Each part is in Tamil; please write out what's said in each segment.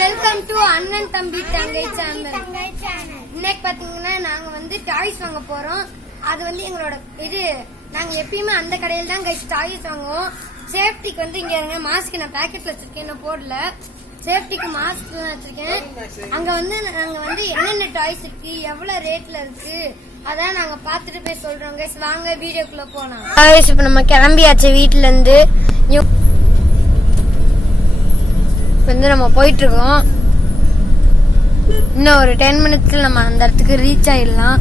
வெல்கம் டு அண்ணன் தம்பி தங்கை சேனல். இன்னைக்கு பாத்தீங்கன்னா நாங்க வந்து டாய்ஸ் வாங்க போறோம். அது வந்து எங்களோட இது நாங்க எப்பயுமே அந்த கடையில தான் கைஸ் டாய்ஸ் வாங்குவோம். சேஃப்டிக்கு வந்து இங்க மாஸ்க் நான் பாக்கெட்ல வச்சிருக்கேன், இன்னும் போடல. சேஃப்டிக்கு மாஸ்க் வச்சிருக்கேன். அங்க வந்து நாங்க வந்து என்னென்ன டாய்ஸ் இருக்கு, எவ்வளவு ரேட்ல இருக்கு, அதான் நாங்க பாத்துட்டு போய் சொல்றோம் கைஸ். வாங்க வீடியோக்குள்ள போலாம். இப்ப நம்ம கிளம்பியாச்சு வீட்டுல இருந்து. வந்து நம்ம போயிட்டு இருக்கோம். இன்னும் ஒரு 10 மினிட்ஸ்ல நம்ம அந்த இடத்துக்கு ரீச் ஆயிடலாம்.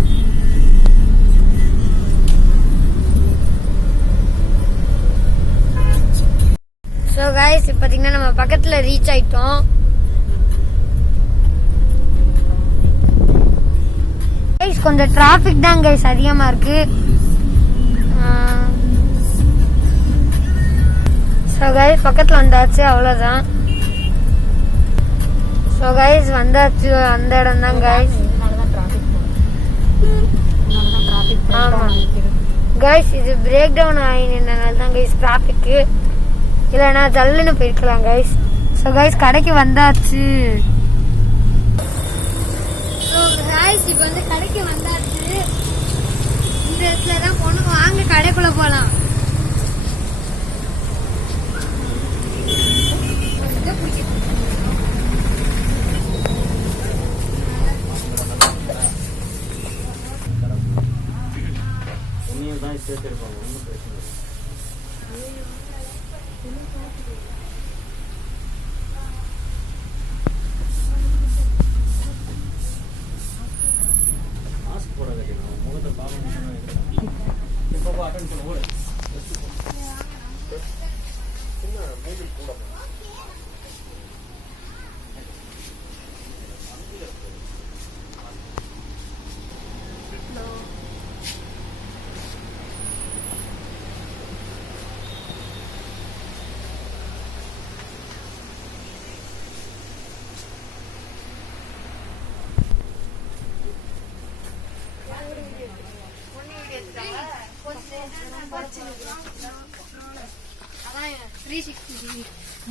சோ கைஸ் இப்ப பாத்தீங்கன்னா நம்ம பக்கத்துல ரீச் ஆயிட்டோம். கைஸ் கொஞ்சம் டிராபிக் தான் கைஸ் அதிகமா இருக்கு. சோ கைஸ் பக்கத்துல வந்தாச்சு, அவ்வளவுதான். சோ கைஸ் வந்தாச்சு, அந்த இடம் தான் கைஸ். ஆமா கைஸ், இது பிரேக் டவுன் ஆயினால தான் கைஸ் டிராபிக், இல்லைன்னா ஜல்லுன்னு போயிருக்கலாம் கைஸ். சோ கைஸ் கடைக்கு வந்தாச்சு. சோ கைஸ் இப்போ வந்து கடைக்கு வந்தாச்சு. இந்த இடத்துல தான் போகணும். வாங்க கடைக்குள்ள போலாம்.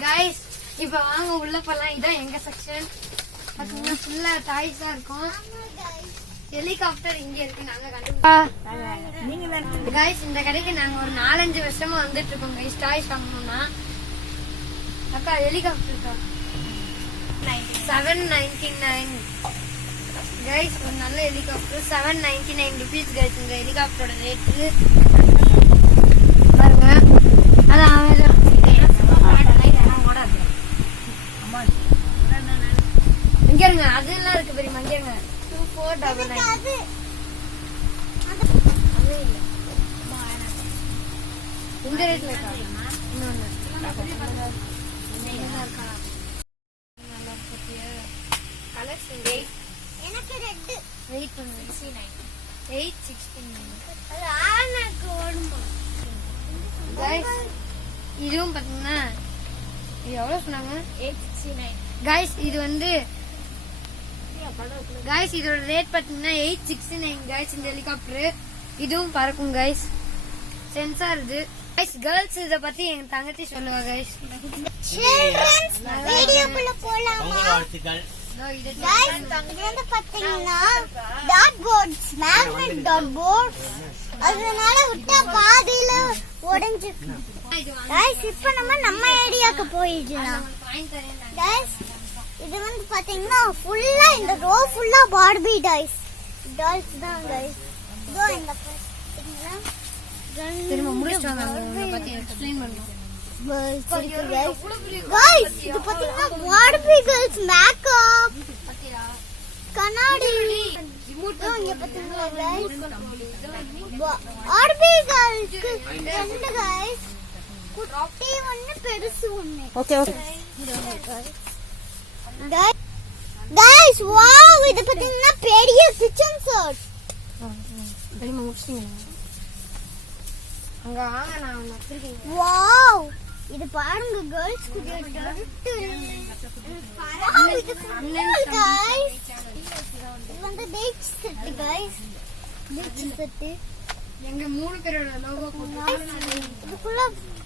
கைஸ் இப்ப வாங்க உள்ள போலாம். இதான் எங்க செக்ஷன். பாத்தீங்கன்னா ஃபுல்லா டாய்ஸா இருக்கும். ஹெலிகாப்டர் இங்க இருக்கு. நாங்க கண்டுபிடிச்சோம் கைஸ். இந்த கடைக்கு நாங்க ஒரு 4-5 வருஷமா வந்துட்டு இருக்கோம் கைஸ் டாய்ஸ் வாங்கணும்னா. அக்கா ஹெலிகாப்டர் 799 கைஸ், ஒரு நல்ல ஹெலிகாப்டர் 799 rupees கைஸ். இந்த ஹெலிகாப்டரோட ரேட்டு பாருங்க. அது இங்க இருங்க, அதெல்லாம் இருக்கு பெரியமா. இங்க இருங்க 2499. இந்த ரேட்ல இருக்கா? இன்னொன்னு எனக்கு ரெட் வெயிட் பண்ணு 869. அது ஆனாக்கு ஓடுமா கைஸ். இதுவும் பாத்தீங்கன்னா இது எவ்வளவு சொன்னாங்க? 869 கைஸ். இது வந்து கைஸ் இதோட ரேட் பாத்தீங்கன்னா 869 கைஸ். இந்த ஹெலிகாப்டர் இதுவும் பறக்கும் கைஸ். சென்சார் இது கைஸ். கேர்ள்ஸ் இத பத்தி எங்க தங்கச்சி சொல்லுவா கைஸ். சில்ட்ரன்ஸ் வீடியோக்குள்ள போலாமா? கைஸ் இது பாத்தீங்கன்னா dot ports, magnet dot ports. அதனால விட்டா பாதியில உடைஞ்சிருக்கு கைஸ். இப்போ நம்ம ஏரியாக்கு போயிடலாம் கைஸ். இது வந்து பாத்தீங்கன்னா ஃபுல்லா இந்த ரோ ஃபுல்லா பார்பி டாய்ஸ் தான் கைஸ். இதோ இந்த பாத்தீங்கன்னா திரும்ப முடிச்சிட்டாங்க. அத பத்தி எக்ஸ்பிளைன் பண்ணனும் கைஸ். இது பாத்தீங்கன்னா பார்பி கேர்ள்ஸ் மேக்கப் கண்ணாடி இங்க பாத்தீங்கன்னா கைஸ். பார்பி கேர்ள்ஸ்க்கு ரெண்டு கைஸ், குட்டி ஒன்னு பெருசு ஒன்னு. Okay okay guys. வாவ், இது பாத்தீங்கன்னா பெரிய கிச்சன் செட். பெரியமா முடிச்சிட்டீங்க? அங்க வாங்க, நான் வச்சிருக்கேன். வாவ், இது பாருங்க गर्ल्स க்கு கைஸ். இது வந்து beach set guys. Beach set எங்க மூணு பேரோட லோகோ போட்டு இதுக்குள்ள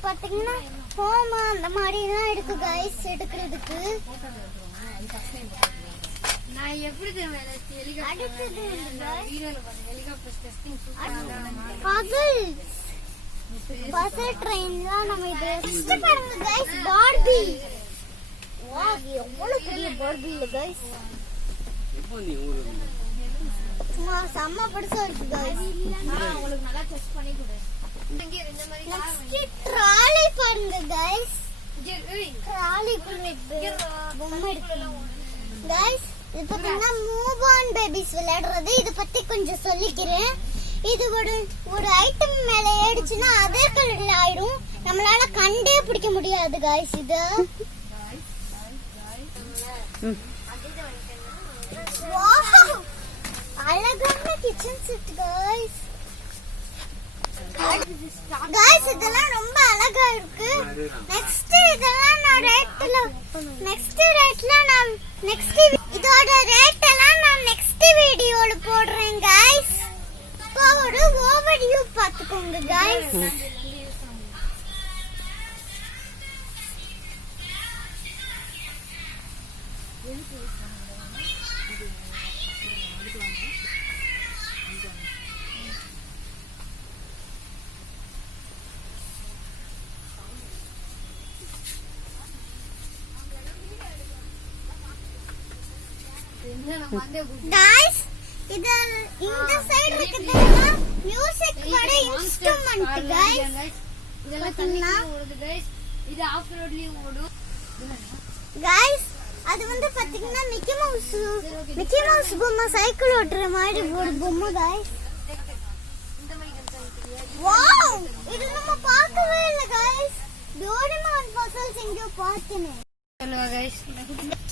பாத்தீங்கன்னா ஹோம் அந்த மாதிரி எல்லாம் இருக்கு गाइस எடுக்கிறதுக்கு. நான் எப்படி தெரியுமா ஹெலிகாப்டர் வீடியோல பாருங்க ஹெலிகாப்டர் டெஸ்டிங் பசல் ட்ரெயின்லாம் நம்ம இது ஃபர்ஸ்ட் பாருங்க गाइस பார்பி வாவ் எவ்வளவு பெரிய பார்பி இல்ல गाइस இப்போ நீ ஊரு சும்மா செம்ம பெருசா இருக்கு गाइस நான் உங்களுக்கு நல்லா டெஸ்ட் பண்ணி கொடு இங்க இந்த மாதிரி நெக்ஸ்ட் ட்ராலி பாருங்க गाइस ட்ராலி பொம்மை இருக்கு गाइस இது பார்த்தீங்கன்னா மூவ் ஆன் பேபிஸ் விளையாடுறது இத பத்தி கொஞ்சம் சொல்லிக்கிறேன் இது ஒரு ஐட்டம் மேல ஏடிச்சுனா அதே கலர்ல ஆயிடும் நம்மளால கண்டே பிடிக்க முடியாது गाइस இது வாவ் அழகான கிச்சன் செட் गाइस गाइस இதெல்லாம் ரொம்ப அழகா இருக்கு நெக்ஸ்ட் இதெல்லாம் நான் ரேட்ல இதோட ரேட் எல்லாம் நான் நெக்ஸ்ட் வீடியோல போடுறேன் गाइस இப்போ ஒரு ஓவர்வியூ பாத்துக்கோங்க गाइस गाइस இது இந்த சைடு இருக்குதுன்னா மியூசிக் வர இன்ஸ்ட்ருமென்ட் गाइस இதெல்லாம் தண்ணில ஓடுது गाइस இது ஆஃப் ரோட்லயும் ஓடும் गाइस அது வந்து பாத்தீங்கன்னா மிக்கி மவுஸ் பொம்மை சைக்கிள் ஓட்டுற மாதிரி ஒரு பொம்மை गाइस இந்த மாதிரி கன்சல்ட் வாவ் இது நம்ம பார்க்கவே இல்ல गाइस டோரேமான் பசல்ஸ் எங்க பார்த்தேனே சொல்லுங்க गाइस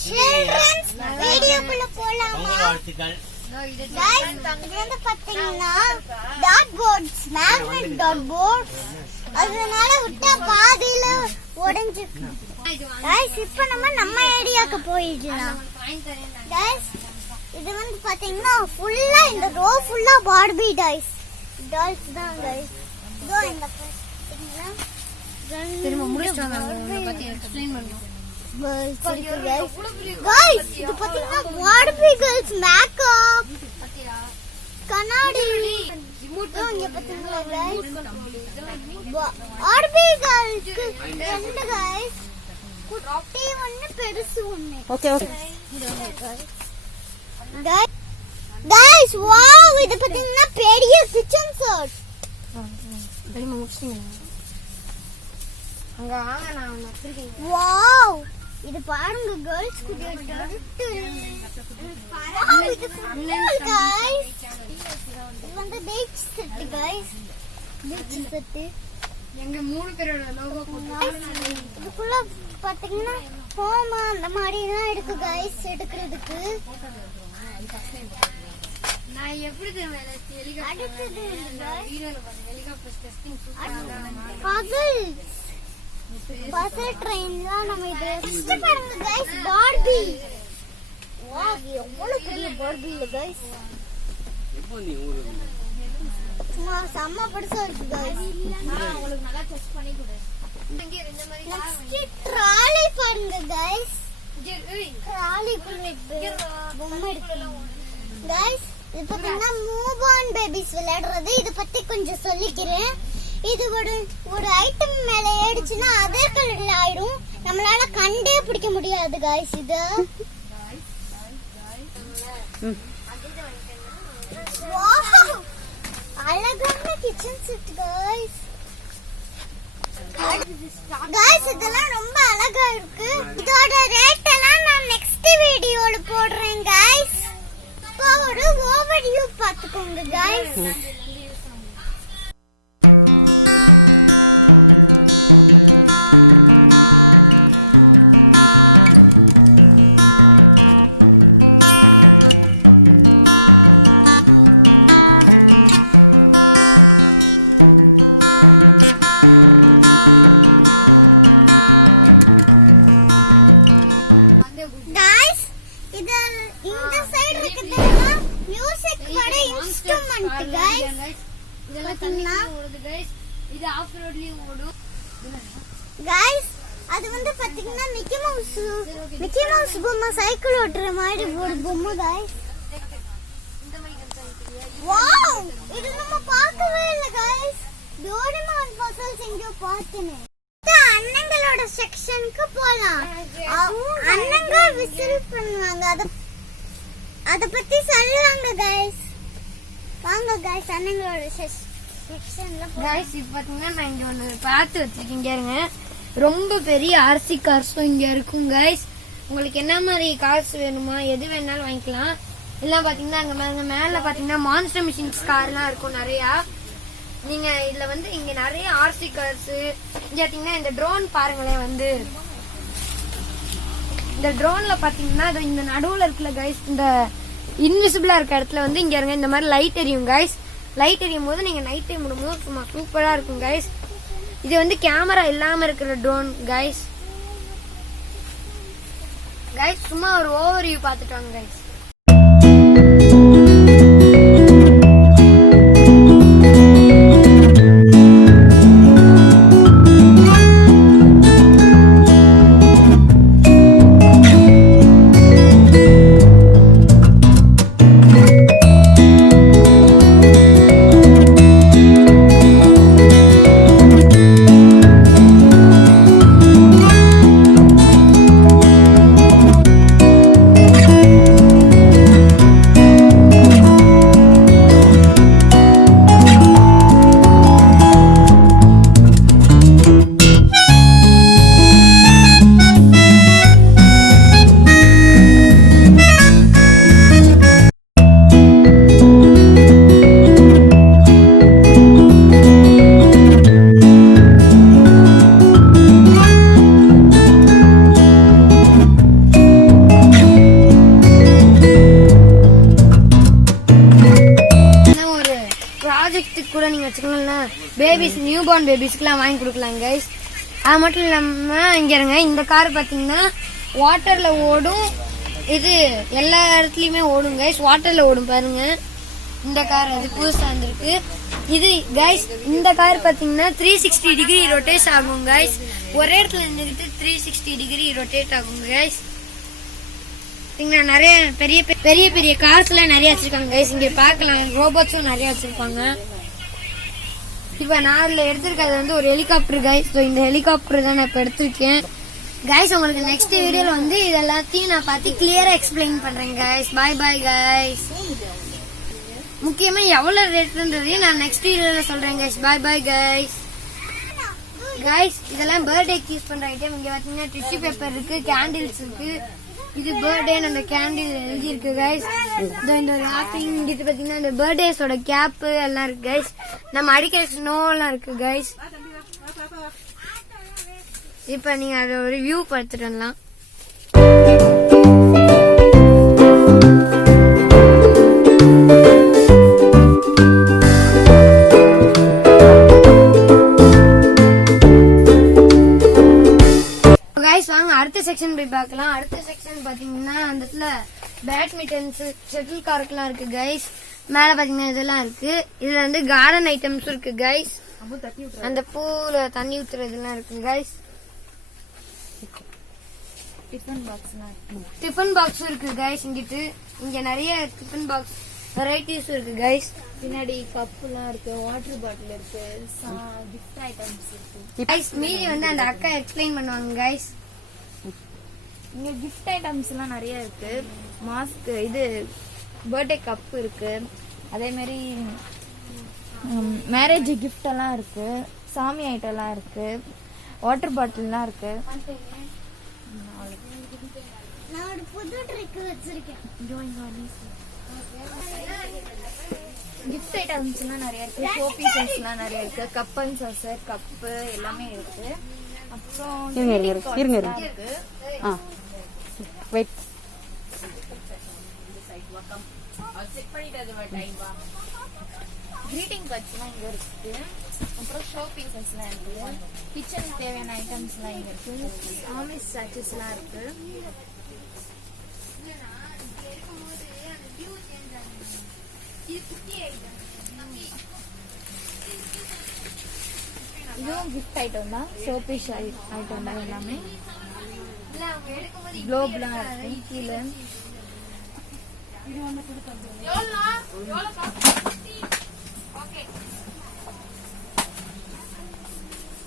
சில்ட்ரன்ஸ் வீடியோக்குள்ள போலாமா வாழ்த்துக்கள் गाइस இது வந்து பாத்தீங்கன்னா dot ports magnet dot ports அதனால விட்டா பாதியில உடைஞ்சு गाइस இப்போ நம்ம ஏரியாக்கு போயிடலாம் பாயிண்ட் தரேன் गाइस இது வந்து பாத்தீங்கன்னா ஃபுல்லா இந்த ரோ ஃபுல்லா பார்பி டால்ஸ் தான் गाइस இதோ இந்த பாத்தீங்கன்னா திரும்ப முடிச்சிட்டாங்க உங்களை பத்தி எக்ஸ்பிளைன் பண்ணுங்க गाइस இது பாத்தீங்கன்னா பார்பி கேர்ள்ஸ் மேக்கப் பாத்தியா கண்ணாடி ரிமோட் இங்க பாத்தீங்களா गाइस பார்பி கேர்ள்ஸ்க்கு ரெண்டு गाइस குட்டி ஒண்ணு பெருசு ஒண்ணு ஓகே गाइस வாவ் இது பாத்தீங்கன்னா பெரிய கிச்சன் செட் திரும்ப முடிச்சிட்டீங்களா அங்க வாங்க நான் வச்சிருக்கேன் வாவ் இது பாருங்க गर्ल्स குட்டி இது गाइस இது வந்து beach set guys beach set எங்க மூணு பேரோட லோகோ போட்டு இதுக்குள்ள பாத்தீங்கன்னா ஹோம் அந்த மாதிரி எல்லாம் இருக்கு गाइस எடுக்கிறதுக்கு நான் எப்படி தெரியுமா ஹெலிகாப்டர் வீடியோல பாருங்க ஹெலிகாப்டர் டெஸ்டிங் பசல் ட்ரெயின்லாம் நம்ம இது ஃபர்ஸ்ட் பாருங்க गाइस பார்பி வாவ் எவ்வளவு பெரிய பார்பி இல்ல गाइस இப்போ நீ ஊரு சும்மா செம்ம பெருசா இருக்கு गाइस நான் உங்களுக்கு நல்லா டெஸ்ட் பண்ணி கொடு இங்க இந்த மாதிரி நெக்ஸ்ட் ட்ராலி பாருங்க गाइस ட்ராலி பொம்மை இருக்கு गाइस இது பாத்தீங்கன்னா மூவ் ஆன் பேபிஸ் விளையாடுறது இத பத்தி கொஞ்சம் சொல்லிக்கிறேன் இது ஒரு ஐட்டம் மேல ஏடிச்சுனா அதே கலர்ல ஆயிடும் நம்மளால கண்டே பிடிக்க முடியாது गाइस இது வாவ் அழகான கிச்சன் செட் गाइस गाइस இதெல்லாம் ரொம்ப அழகா இருக்கு இதோட ரேட் எல்லாம் நான் நெக்ஸ்ட் வீடியோல போடுறேன் गाइस இப்போ ஒரு ஓவர்வியூ பாத்துக்கோங்க गाइस गाइस இது இந்த சைடு இருக்குதுன்னா மியூசிக் வர இன்ஸ்ட்ருமென்ட் गाइस இதெல்லாம் தண்ணில ஓடுது गाइस இது ஆஃப் ரோட்லயும் ஓடும் गाइस அது வந்து பாத்தீங்கன்னா மிக்கி மவுஸ் பொம்மை சைக்கிள் ஓட்டுற மாதிரி ஒரு பொம்மை गाइस. வாவ், இது நம்ம பார்க்கவே இல்ல गाइस. டோரேமான் பசல்ஸ் இங்க பார்த்தேனே. அண்ணங்களோட செக்ஷனுக்கு போலாம். அண்ணங்க விசில் பண்ணுவாங்க. அத பத்தி சொல்லுவாங்க गाइस. வாங்க गाइस அண்ணங்களோட செக்ஷன்ல गाइस இப்போ பாத்தீங்கன்னா நான் இங்க ஒன்னு பார்த்து வச்சிருக்கீங்க இருங்க. ரொம்ப பெரிய ஆர்சி கார்ஸும் இங்க இருக்கும் गाइस. உங்களுக்கு என்ன மாதிரி கார்ஸ் வேணுமா எது வேணாலும் வாங்கிக்கலாம். எல்லாம் பாத்தீங்கன்னா அங்க மேல பாத்தீங்கன்னா மான்ஸ்டர் மிஷின்ஸ் கார்லாம் இருக்கும் நிறைய. நீங்க இதுல வந்து இங்க நிறைய ஆர்சி கார்ஸ் இங்க பாத்தீங்கன்னா இந்த ட்ரோன் பாருங்களேன். வந்து இந்த ட்ரோன்ல பாத்தீங்கன்னா இந்த நடுவுல இருக்குல்ல गाइस, இந்த இன்விசிபிளா இருக்க இடத்துல வந்து இங்க இருங்க இந்த மாதிரி லைட் எரியும் गाइस. லைட் எரியும் போது நீங்க நைட் டைம் விடும்போது சும்மா சூப்பரா இருக்கும் गाइस. இது வந்து கேமரா இல்லாம இருக்கிற ட்ரோன் गाइस. சும்மா ஒரு ஓவர்வியூ பார்த்துட்டு வாங்க गाइस. கூட நீங்க வச்சுக்கலாம். பேபிஸ் நியூ பார்ன் பேபிஸ்க்குலாம் வாங்கி கொடுக்கலாம் गाइस. அது மட்டும் இல்லாம இங்க இருங்க இந்த கார் பாத்தீங்கன்னா வாட்டர்ல ஓடும். இது எல்லா இடத்துலயுமே ஓடும் गाइस. வாட்டர்ல ஓடும் பாருங்க. இந்த கார் அது புதுசா வந்திருக்கு. இது गाइस இந்த கார் பாத்தீங்கன்னா 360 டிகிரி ரொட்டேட் ஆகும் गाइस. ஒரே இடத்துல நின்னுட்டு 360 டிகிரி ரொட்டேட் ஆகும் गाइस. இங்க நிறைய பெரிய பெரிய பெரிய கார்ஸ் எல்லாம் நிறைய வச்சிருக்காங்க गाइस. இங்க பார்க்கலாம் ரோபோட்ஸும் நிறைய வச்சிருப்பாங்க. இப்ப நான் அதுல எடுத்திருக்கிறது வந்து ஒரு ஹெலிகாப்டர் गाइस. இந்த ஹெலிகாப்டர் தான் நான் இப்ப எடுத்திருக்கேன் गाइस. உங்களுக்கு நெக்ஸ்ட் வீடியோல வந்து இதெல்லாத்தையும் நான் பார்த்து கிளியரா எக்ஸ்பிளைன் பண்றேன் गाइस. By by guys. முக்கியமா எவ்வளவு ரேட்ன்றதையும் நான் நெக்ஸ்ட் வீடியோல சொல்றேன் गाइस. By by guys. இதெல்லாம் பர்த்டேக்கு யூஸ் பண்ற ஐட்டம். இங்க பாத்தீங்கன்னா டிஷ்யூ பேப்பர் இருக்கு, கேண்டில்ஸ் இருக்கு. இது பர்த்டே அந்த கேண்டில் எழுதி இருக்கு गाइस. இந்த ராப்பிங் இது பாத்தீங்கன்னா இந்த பர்த்டேஸோட கேப் எல்லாம் இருக்கு गाइस. நம்ம அடிக்கிற ஸ்னோ எல்லாம் இருக்கு गाइस. இப்ப நீங்க அத ஒரு வியூ பார்த்துட்டு வரலாம். வாங்க அடுத்த செக்ஷன் போய் பார்க்கலாம். அடுத்த செக்ஷன் பாத்தீங்கன்னா அந்த இடத்துல பேட்மிண்டன்ஸ் ஷட்டில் கார்க்கெல்லாம் இருக்கு गाइस. மேல பாத்தீங்கன்னா இதெல்லாம் இருக்கு. இதுல வந்து கார்டன் ஐட்டம்ஸ் இருக்கு गाइस. அந்த பூல தண்ணி ஊத்துறதெல்லாம் இருக்கு गाइस. டிஃபன் பாக்ஸ் இருக்கு गाइस. இங்க நிறைய டிஃபன் பாக்ஸ் வெரைட்டிஸ் இருக்கு गाइस. பின்னாடி கப்லாம் இருக்கு, வாட்டர் பாட்டில் இருக்கு, கிஃப்ட் ஐட்டம்ஸ் இருக்கு गाइस. மீதி வந்து அந்த அக்கா எக்ஸ்பிளைன் பண்ணுவாங்க गाइस. இங்க கிஃப்ட் ஐட்டம்ஸ் எல்லாம் நிறைய இருக்கு. மாஸ்க், இது பர்த்டே கப் இருக்கு. அதே மாதிரி மேரேஜ் கிஃப்ட் எல்லாம் இருக்கு, சாமி ஐட்டம் எல்லாம் இருக்கு, வாட்டர் பாட்டில் எல்லாம் இருக்கு. நான் ஒரு புது ட்ரிக் வச்சிருக்கேன். கிஃப்ட் ஐட்டம்ஸ் எல்லாம் நிறைய இருக்கு, ஷோபீசஸ் எல்லாம் நிறைய இருக்கு, கப் அண்ட் சாசர், கப்பு எல்லாமே இருக்கு. அப்புறம் இருக்கு. வெயிட் கிரீட்டிங் கார்ட்ஸ் எல்லாம் இங்க இருக்கு. அப்புறம் ஷோ பீசஸ் எல்லாம் இருக்கு. கிச்சனுக்கு தேவையான ஐட்டம்ஸ் எல்லாம் இங்க இருக்கு. சாமி ஸ்டாச்சுஸ் எல்லாம் இருக்கு. இதுவும் இதுவும் கிஃப்ட் ஐட்டம் தான், சோப்பிஷ் ஐட்டம் தான் எல்லாமே. குளோப்லாம் இருக்கு கீழே.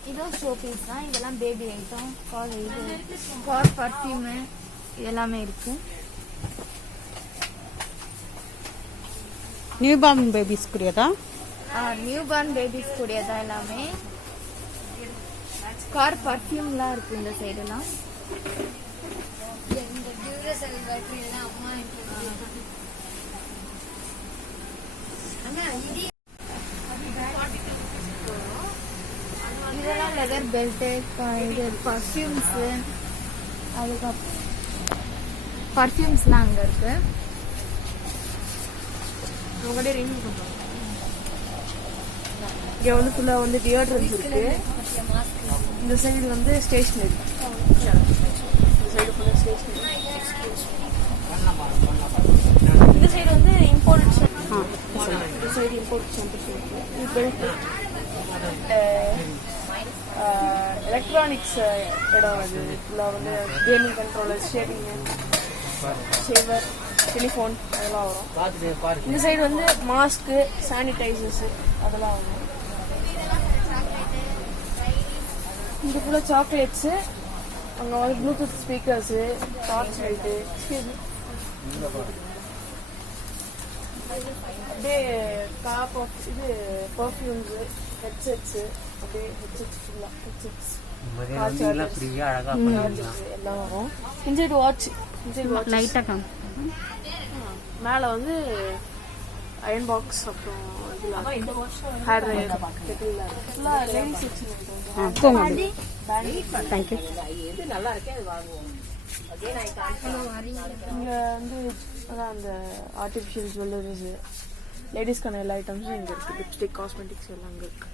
இதுவும் ஷோபீஸ் தான். இதெல்லாம் பேபி ஐட்டம், கார் பர்ஃப்யூம் எல்லாமே இருக்கு. நியூ பார்ன் பேபிஸ் கூடியதா? நியூ பார்ன் பேபிஸ் கூடியதா எல்லாமே. கார் பர்ஃப்யூம்லாம் இருக்கு இந்த சைடுலாம். இந்த டியூரசெல் பேட்டரி எல்லாம் அம்மா இதெல்லாம் லெதர் பெல்ட், இது பர்ஃப்யூம்ஸ், அதுக்கப்புறம் பர்ஃப்யூம்ஸ்லாம் அங்க இருக்கு. இங்க வந்து ஃபுல்லா வந்து டியோட்ரன்ஸ் இருக்கு. இந்த சைடு வந்து ஸ்டேஷனரி. இந்த சைடு ஃபுல்லா ஸ்டேஷனரி. இந்த சைடு வந்து இம்போர்ட்டட் ஷாம்பு. இந்த சைடு இம்போர்ட்டட் ஷாம்பு இருக்கு. இது பெல்ட். எலக்ட்ரானிக்ஸ் இடம் அது. ஃபுல்லா வந்து gaming controller, shaving, shaver, telephone அதெல்லாம் வரும். இந்த சைடு வந்து மாஸ்க்கு, சானிடைசர்ஸ் அதெல்லாம் வரும். இங்க ஃபுல்லா சாக்லேட்ஸ். அங்க வந்து ப்ளூடூத் ஸ்பீக்கர்ஸ், டார்ச் லைட்டு, அப்படியே காப் ஆஃப் இது பர்ஃப்யூம்ஸ், ஹெட்செட்ஸ், அப்படியே ஹெட்செட்ஸ் ஃபுல்லா ஹெட்செட்ஸ் எல்லாம் வரும். இன்சைடு வாட்ச், இன்சைடு வாட்ச் லைட்டா காம். மேல வந்து அயன் பாக்ஸ், அப்புறம் ஹேர் ட்ரையர், லேடிஸ் செக்ஷன். போங்க. தேங்க்யூ. இங்க வந்து அதான் அந்த ஆர்டிஃபிஷியல் ஜுவல்லரிஸ், லேடிஸ்க்கான எல்லா ஐட்டம்ஸும் இங்க இருக்கு. லிப்ஸ்டிக், காஸ்மெட்டிக்ஸ் எல்லாம் இங்க இருக்கு.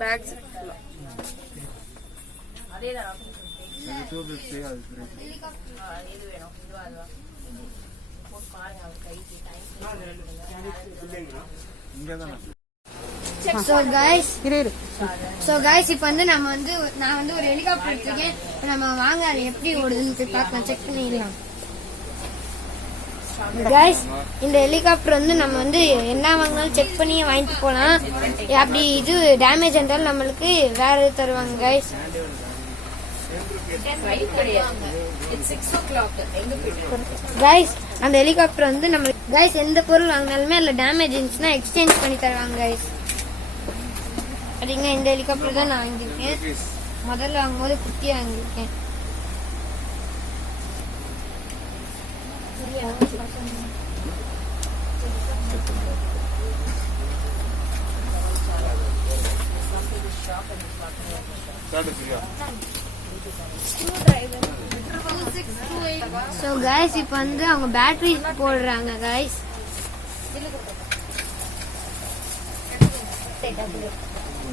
பேக்ஸ் So guys, இரு. இப்போ வந்து நான் வந்து ஒரு ஹெலிகாப்டர் எடுத்துருக்கேன். இப்ப நம்ம வாங்க அது எப்படி ஓடுதுன்னு பார்க்கலாம், செக் பண்ணிடலாம். கைஸ், இந்த ஹெலிகாப்டர் வந்து நம்ம வந்து என்ன வாங்கினாலும் செக் பண்ணி வாங்கிட்டு போலாம். அப்படி இது டேமேஜ் இருந்தாலும் நம்மளுக்கு வேற எது தருவாங்க கைஸ். கைஸ், அந்த ஹெலிகாப்டர் வந்து நம்ம கைஸ் எந்த பொருள் வாங்கினாலுமே அதுல டேமேஜ் இருந்துச்சுன்னா எக்ஸ்சேஞ்ச் பண்ணி தருவாங்க கைஸ். அப்படிங்க இந்த ஹெலிகாப்டர் தான் நான் வாங்கியிருக்கேன். முதல்ல வாங்கும்போது குட்டியா வாங்கியிருக்கேன். So guys, இப்போ வந்து அவங்க பேட்டரி போடுறாங்க guys.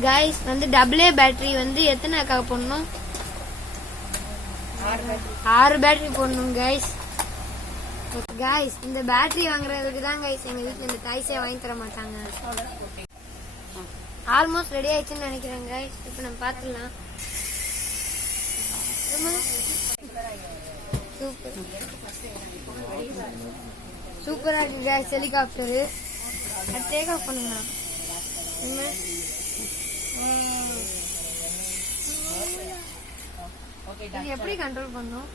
Guys, வந்து டபுள் ஏ பேட்டரி வந்து எத்தனைக்காக போடணும்? 6 பேட்டரி போடணும் guys. Guys, இந்த பேட்டரி வாங்குறதுக்கு தான் guys எங்க வீட்ல இந்த டாய்ஸே வாங்கி தர மாட்டாங்க. ஆல்மோஸ்ட் ரெடி ஆயிடுச்சுன்னு நினைக்கிறேன் guys. இப்போ நம்ம பார்த்துடலாம். சூப்பரா இருக்கு guys ஹெலிகாப்டர். டேக் ஆஃப் பண்ணுங்க. இது எப்படி கண்ட்ரோல் பண்ணும்?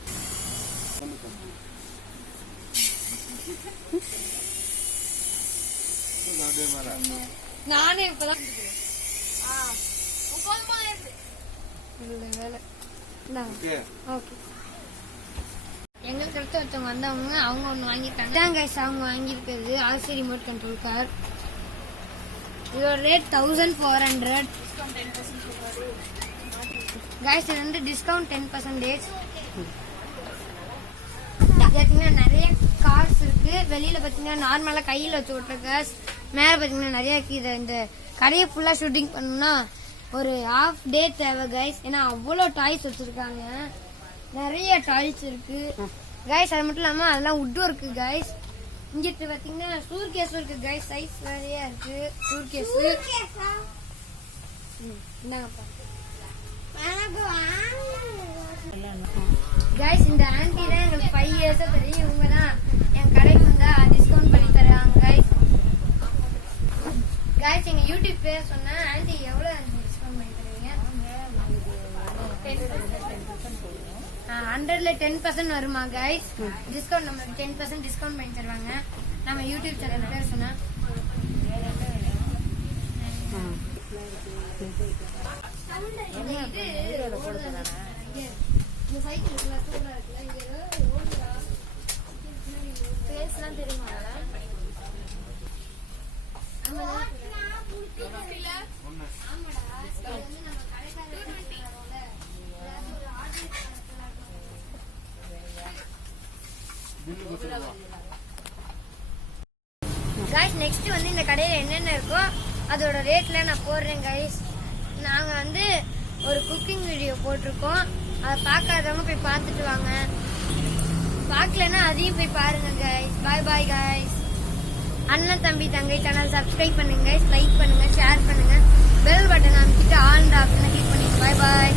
நானே இப்பதான் வேலை. ஓகே, எங்களுக்கு அடுத்து ஒருத்தவங்க வந்தவங்க அவங்க ஒண்ணு வாங்கிட்டாங்க. கைஸ், அவங்க வாங்கியிருக்கிறது ஆர்சி ரிமோட் கண்ட்ரோல் கார். இதோட ரேட் 1400. கைஸ், இது வந்து டிஸ்கவுண்ட் 10%. பாத்தீங்கன்னா நிறைய கார்ஸ் இருக்கு. வெளியில பாத்தீங்கன்னா நார்மலா கையில வச்சு ஓட்டுற கார்ஸ், மேல பாத்தீங்கன்னா நிறைய இருக்கு. இந்த கடையை ஃபுல்லா ஷூட்டிங் பண்ணணும்னா ஒரு ஹாஃப் டே தேவை கைஸ். ஏன்னா அவ்வளவு டாய்ஸ் வச்சிருக்காங்க, நிறைய டாய்ஸ் இருக்கு கைஸ். அது மட்டும் இல்லாம அதெல்லாம் வுட் ஒர்க்கு கைஸ். இங்கிட்டு பாத்தீங்கன்னா சூர் கேஸ் இருக்கு கைஸ், சைஸ் நிறைய இருக்கு சூர் கேஸ். கைஸ் இந்த ஆன்டி தான் எங்களுக்கு 5 இயர்ஸா தெரியும். இவங்க தான் என் கடைக்கு வந்தா டிஸ்கவுண்ட் பண்ணி தருவாங்க கைஸ். கைஸ் எங்க யூடியூப் பேர் சொன்னா ஆன்டி எவ்வளவு டிஸ்கவுண்ட் பண்ணி தருவீங்க? 100ல 10% வருமா கைஸ் டிஸ்கவுண்ட்? நம்மளுக்கு 10% டிஸ்கவுண்ட் பண்ணி தருவாங்க நம்ம யூடியூப் சேனல் பேர் சொன்னா. கைஸ் நெக்ஸ்ட் வந்து இந்த கடையில என்னென்ன இருக்கோ அதோட ரேட்ல நான் போடுறேன் கைஸ். நாங்க வந்து ஒரு குக்கிங் வீடியோ போட்டிருக்கோம், அதை பார்க்காதவங்க போய் பார்த்துட்டு வாங்க. பார்க்கலன்னா அதையும் போய் பாருங்க கைஸ். பாய் பாய் கைஸ். அண்ணன் தம்பி தங்கை சேனல் சப்ஸ்கிரைப் பண்ணுங்க கைஸ், லைக் பண்ணுங்க, ஷேர் பண்ணுங்க, பெல் பட்டன் அமைக்கிட்டு ஆல் ஆப்ஷனை கிளிக் பண்ணுங்க. பாய் பாய்.